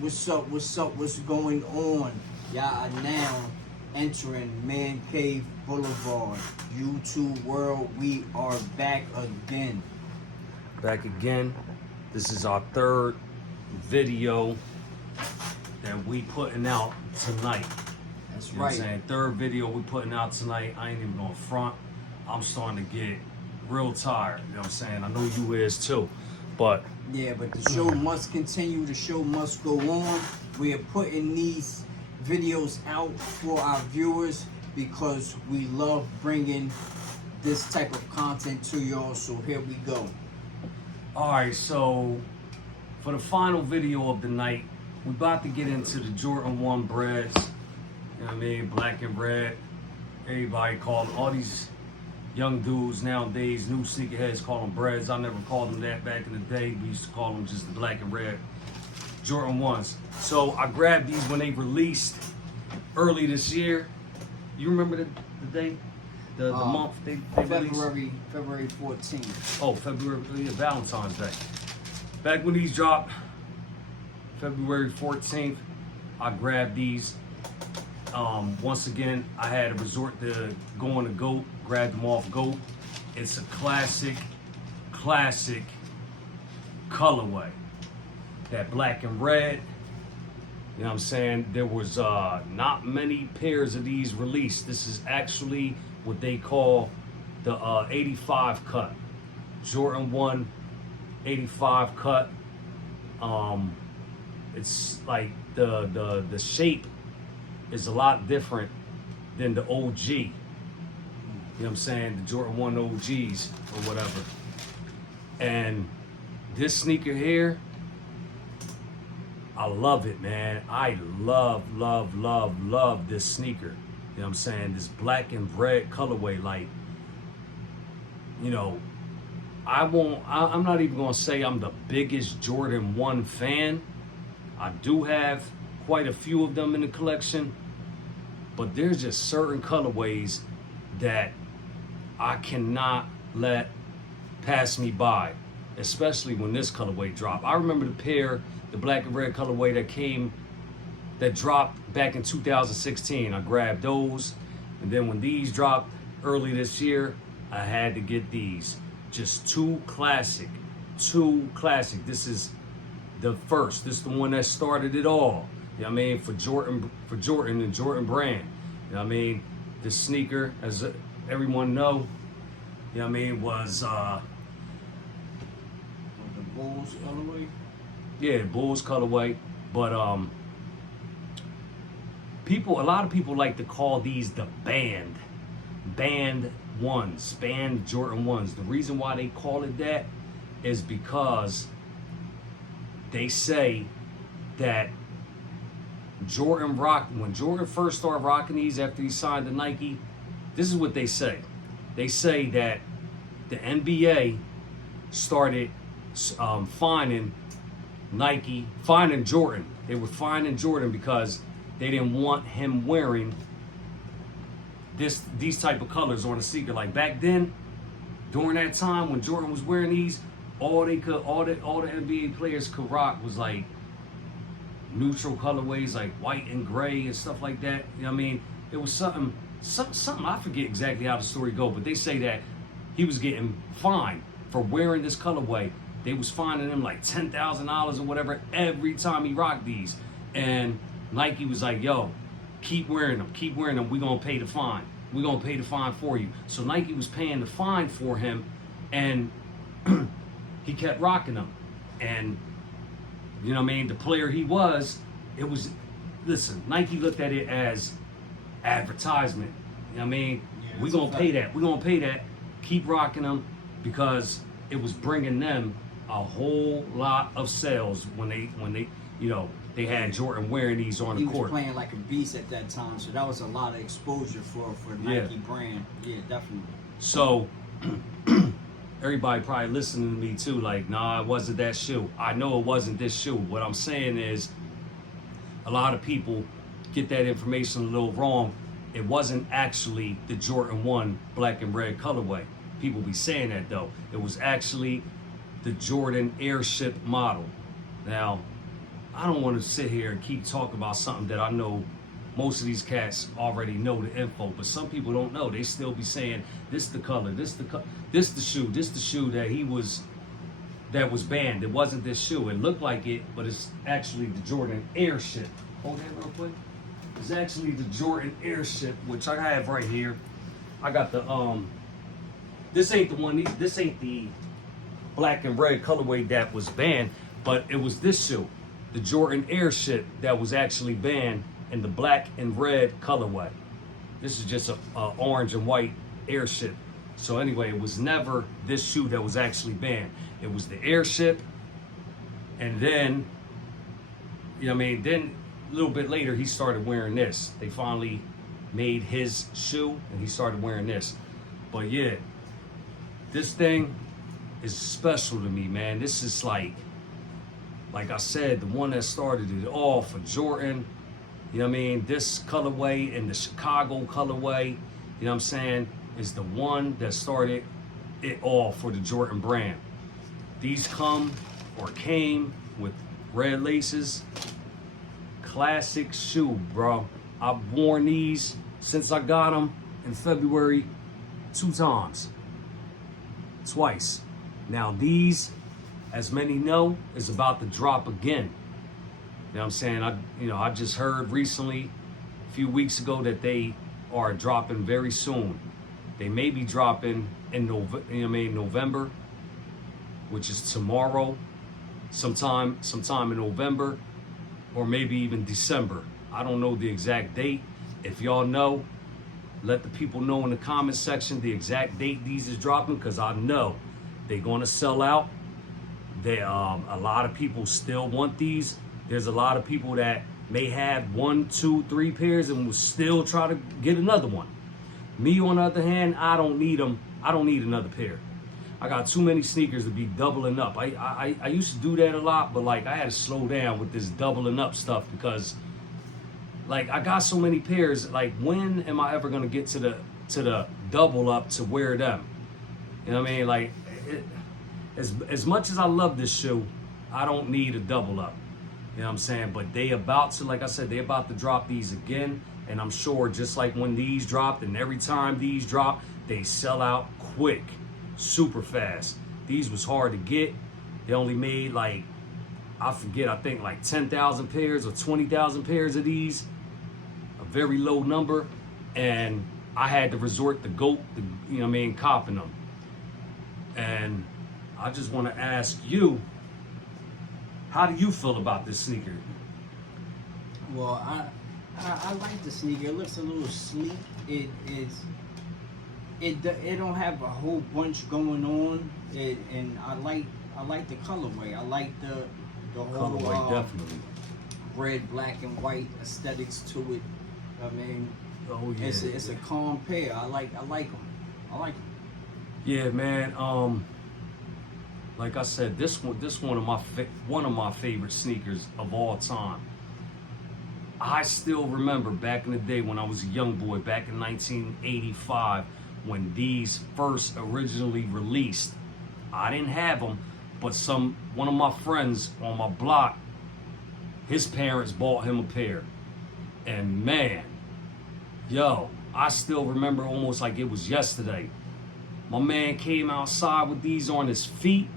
What's up? What's up? What's going on? Y'all are now entering Man Cave Boulevard. YouTube world, we are back again. Back again. This is our third video that we putting out tonight. That's You know right. what I'm saying? Third video we putting out tonight. I ain't even gonna front. I'm starting to get real tired. You know what I'm saying? I know you is too. But Yeah, but the show must continue. The show must go on. We are putting these videos out for our viewers because we love bringing this type of content to y'all. So here we go. alright, so for the final video of the night, we about to get into the Jordan 1 Breds. You know what I mean? Black and red. Everybody call them, all these young dudes nowadays, new sneakerheads call them Breds. I never called them that back in the day. We used to call them just the black and red Jordan 1s. So I grabbed these when they released early this year. You remember the date? The month they released? February 14th. Oh, February, yeah, Valentine's Day. Back when these dropped, February 14th, I grabbed these. Once again, I had to resort to going to GOAT, grabbed them off GOAT. It's a classic colorway. That black and red, you know what I'm saying? There was not many pairs of these released. This is actually what they call the 85 cut. Jordan 1 85 cut. It's like the shape is a lot different than the OG. You know what I'm saying? The Jordan 1 OGs or whatever. And this sneaker here, I love it, man. I love this sneaker. You know what I'm saying? This black and red colorway, like, you know, I'm not even gonna say I'm the biggest Jordan 1 fan. I do have quite a few of them in the collection, but there's just certain colorways that I cannot let pass me by, especially when this colorway dropped. I remember the pair, the black and red colorway that dropped back in 2016. I grabbed those, and then when these dropped early this year, I had to get these. Just two classic. This is the first. This is the one that started it all. You know what I mean? For Jordan and Jordan brand. You know what I mean? This sneaker, as everyone know, you know what I mean, was The Bulls colorway. yeah, Bulls colorway. But a lot of people like to call these the band ones, band Jordan 1s. The reason why they call it that is because they say that when Jordan first started rocking these after he signed to Nike, this is what they say. They say that the NBA started finding Jordan. They were finding Jordan because they didn't want him wearing these type of colors on a sneaker. Like back then, during that time when Jordan was wearing these, all the NBA players could rock was like neutral colorways, like white and gray and stuff like that. You know what I mean? It was something I forget exactly how the story goes, but they say that he was getting fined for wearing this colorway. They was fining him like $10,000 or whatever every time he rocked these. And Nike was like, yo, keep wearing them. We're gonna pay the fine. We're gonna pay the fine for you. So Nike was paying the fine for him, and he kept rocking them. And you know what I mean? The player he was, listen, Nike looked at it as advertisement. You know what I mean? Yeah, We're gonna pay that. We're gonna pay that. Keep rocking them, because it was bringing them a whole lot of sales when they you know, they had Jordan wearing these on the court. He was playing like a beast at that time, so that was a lot of exposure for Nike brand. Yeah, definitely. So everybody probably listening to me too, like, nah, it wasn't that shoe. I know it wasn't this shoe. What I'm saying is, a lot of people get that information a little wrong. It wasn't actually the Jordan 1 black and red colorway. People be saying that though. It was actually the Jordan Airship model. Now, I don't want to sit here and keep talking about something that I know most of these cats already know the info, but some people don't know. They still be saying this the color, this the shoe that was banned. It wasn't this shoe. It looked like it, but it's actually the Jordan Airship. Hold that real quick. It's actually the Jordan Airship, which I have right here. I got the this ain't the one. This ain't the black and red colorway that was banned, but it was this shoe, the Jordan Airship, that was actually banned in the black and red colorway. This is just a orange and white Airship. So anyway, it was never this shoe that was actually banned. It was the Airship, and then, you know what I mean, then a little bit later he started wearing this. They finally made his shoe and he started wearing this. But yeah, this thing is special to me, man. This is like I said, the one that started it all for Jordan. You know what I mean? This colorway and the Chicago colorway, you know what I'm saying, is the one that started it all for the Jordan brand. These came with red laces. Classic shoe, bro. I've worn these since I got them in February 2 times. Twice. Now these, as many know, is about to drop again. You know what I'm saying? I just heard recently, a few weeks ago, that they are dropping very soon. They may be dropping in November, which is tomorrow, sometime in November, or maybe even December. I don't know the exact date. If y'all know, let the people know in the comment section the exact date these is dropping, because I know they're gonna sell out. A lot of people still want these. There's a lot of people that may have 1, 2, 3 pairs and will still try to get another one. Me, on the other hand, I don't need them. I don't need another pair. I got too many sneakers to be doubling up. I used to do that a lot, but like I had to slow down with this doubling up stuff, because like I got so many pairs. Like, when am I ever gonna get to the double up to wear them? You know what I mean? Like, as much as I love this shoe, I don't need a double up. You know what I'm saying? But they about to, like I said, they about to drop these again. And I'm sure, just like when these dropped, and every time these drop, they sell out quick, super fast. These was hard to get. They only made like, I think like 10,000 pairs or 20,000 pairs of these. A very low number. And I had to resort to you know what I mean, copping them. And I just want to ask you, how do you feel about this sneaker? Well, I like the sneaker. It looks a little sleek. It don't have a whole bunch going on. And I like the colorway. I like the whole Colorway, definitely. red, black, and white aesthetics to it. I mean, oh yeah, it's a calm pair. I like them. Yeah, man. Like I said, this one of my favorite sneakers of all time. I still remember back in the day when I was a young boy, back in 1985, when these first originally released. I didn't have them, but one of my friends on my block, his parents bought him a pair. And man, yo, I still remember almost like it was yesterday. My man came outside with these on his feet,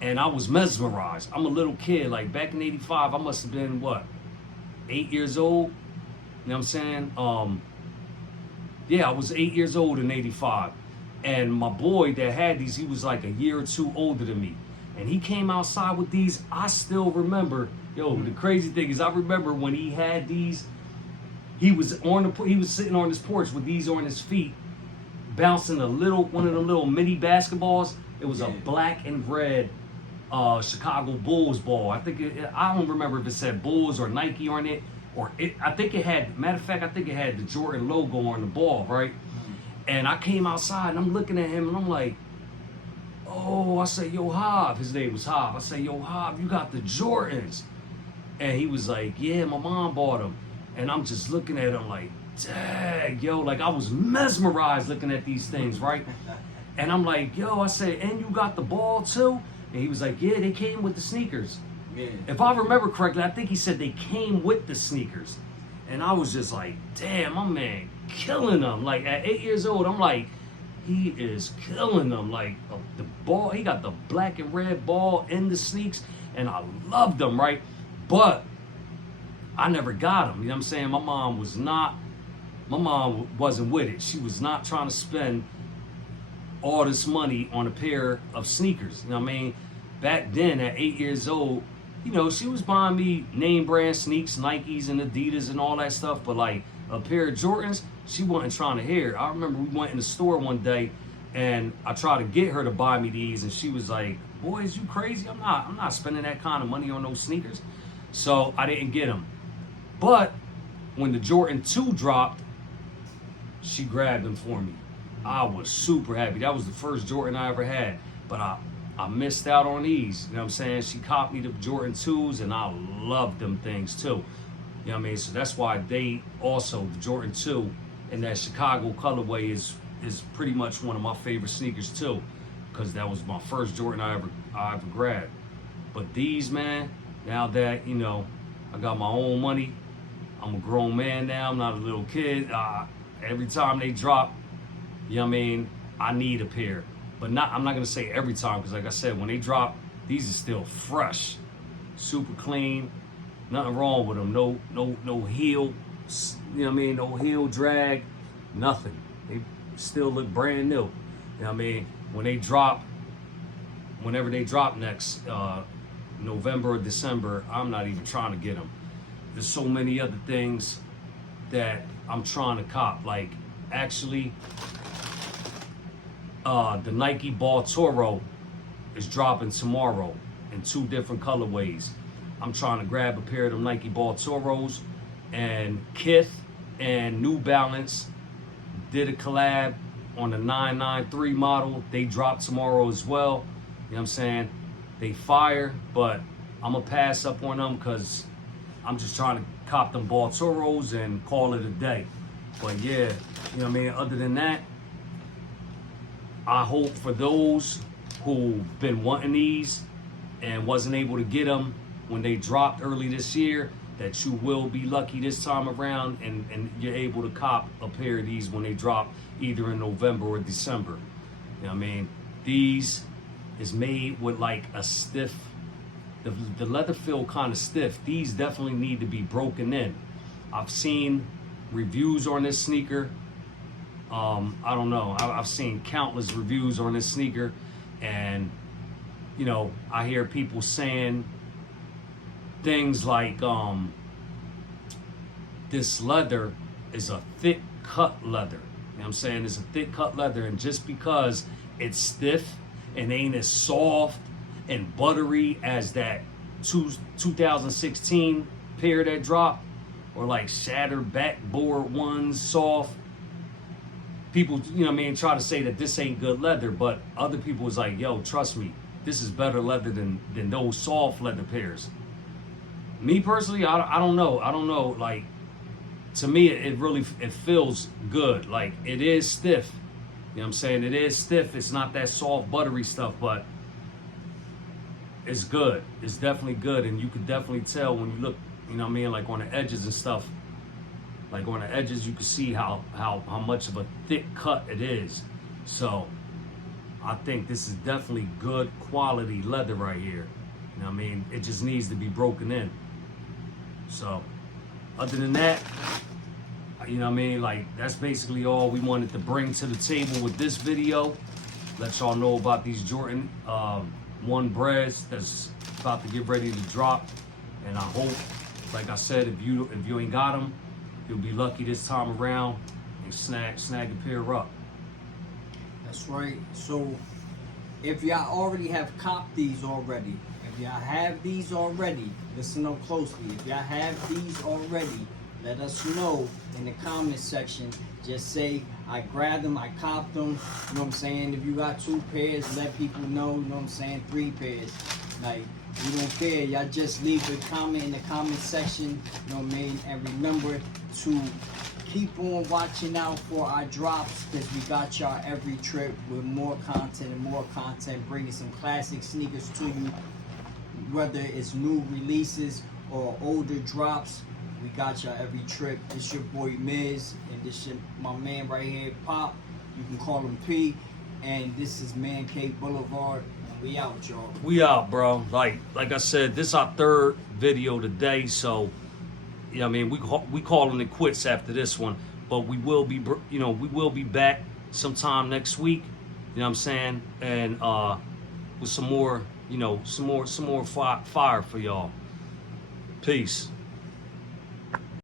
and I was mesmerized. I'm a little kid, like back in 85, I must have been, 8 years old? You know what I'm saying? Yeah, I was 8 years old in 85. And my boy that had these, he was like a year or two older than me. And he came outside with these. I still remember, the crazy thing is, I remember when he had these, he was sitting on his porch with these on his feet, bouncing one of them little mini basketballs. It was a black and red Chicago Bulls ball. I don't remember if it said Bulls or Nike on it, I think it had the Jordan logo on the ball, right? And I came outside and I'm looking at him and I'm like, oh, I said, yo, Hob, his name was Hob. I said, yo, Hob, you got the Jordans. And he was like, yeah, my mom bought them. And I'm just looking at him like, dang, yo, like I was mesmerized looking at these things, right? And I'm like, yo, I said, and you got the ball too? And he was like, yeah, they came with the sneakers. Yeah. If I remember correctly, I think he said they came with the sneakers. And I was just like, damn, my man killing them. Like at 8 years old, I'm like, he is killing them. Like the ball, he got the black and red ball in the sneaks, and I loved them, right? But I never got them. You know what I'm saying? My mom wasn't with it. She was not trying to spend all this money on a pair of sneakers. You know what I mean? Back then, at 8 years old, you know, she was buying me name brand sneaks, Nikes and Adidas and all that stuff. But like a pair of Jordans, she wasn't trying to hear. I remember we went in the store one day and I tried to get her to buy me these, and she was like, "Boy, is you crazy? I'm not spending that kind of money on those sneakers." So I didn't get them. But when the Jordan 2 dropped, she grabbed them for me. I was super happy. That was the first Jordan I ever had. But I missed out on these. You know what I'm saying? She copped me the Jordan 2s, and I loved them things too. You know what I mean? So that's why they also, the Jordan 2 in that Chicago colorway is pretty much one of my favorite sneakers too, because that was my first Jordan I ever grabbed. But these, man, now that, you know, I got my own money, I'm a grown man now, I'm not a little kid. Every time they drop, you know what I mean, I need a pair. But I'm not gonna say every time, because like I said, when they drop, these are still fresh, super clean, nothing wrong with them. No heel, you know what I mean, no heel drag, nothing. They still look brand new. You know what I mean? When they drop, whenever they drop next, November or December, I'm not even trying to get them. There's so many other things that I'm trying to cop. Like, actually, the Nike Ball Toro is dropping tomorrow in 2 different colorways. I'm trying to grab a pair of them Nike Ball Toros, and Kith and New Balance did a collab on the 993 model. They drop tomorrow as well. You know what I'm saying? They fire, but I'm gonna pass up on them because I'm just trying to cop them Ball Toros and call it a day. But yeah, you know what I mean? Other than that, I hope for those who've been wanting these and wasn't able to get them when they dropped early this year, that you will be lucky this time around and you're able to cop a pair of these when they drop either in November or December. You know what I mean? These is made with like a stiff, the leather feel kind of stiff. These definitely need to be broken in. I've seen reviews on this sneaker. I don't know. I've seen countless reviews on this sneaker, and you know, I hear people saying things like, this leather is a thick cut leather. You know what I'm saying? It's a thick cut leather, and just because it's stiff and ain't as soft and buttery as that 2016 pair that dropped, or like shattered backboard ones, soft. People, you know what I mean, try to say that this ain't good leather, but other people was like, yo, trust me, this is better leather than those soft leather pairs. Me personally, I don't know. I don't know. Like, to me, it feels good. Like, it is stiff. You know what I'm saying? It is stiff. It's not that soft, buttery stuff, but it's good. It's definitely good. And you could definitely tell when you look, you know what I mean, like on the edges and stuff. Like on the edges, you can see how much of a thick cut it is. So I think this is definitely good quality leather right here. You know what I mean? It just needs to be broken in. So other than that, you know what I mean? Like, that's basically all we wanted to bring to the table with this video. Let y'all know about these Jordan 1 Breds that's about to get ready to drop. And I hope, like I said, if you ain't got them, you'll be lucky this time around and snag a pair up. That's right. So if y'all already have copped these already, if y'all have these already, listen up closely. If y'all have these already, let us know in the comment section. Just say, I grabbed them, I copped them. You know what I'm saying? If you got 2 pairs, let people know. You know what I'm saying? 3 pairs. Like, we don't care. Y'all just leave a comment in the comment section. You know what I mean? And remember to keep on watching out for our drops, because we got y'all every trip with more content and more content, bringing some classic sneakers to you. whether it's new releases or older drops. We got y'all every trip. It's your boy Miz, and this is my man right here, Pop. You can call him P. And this is Man Cave Boulevard. And we out, y'all. We out, bro. Like I said, this is our third video today, so you know what I mean, we calling it quits after this one. But we will be, we will be back sometime next week. You know what I'm saying? And with some more, some more fire for y'all. Peace.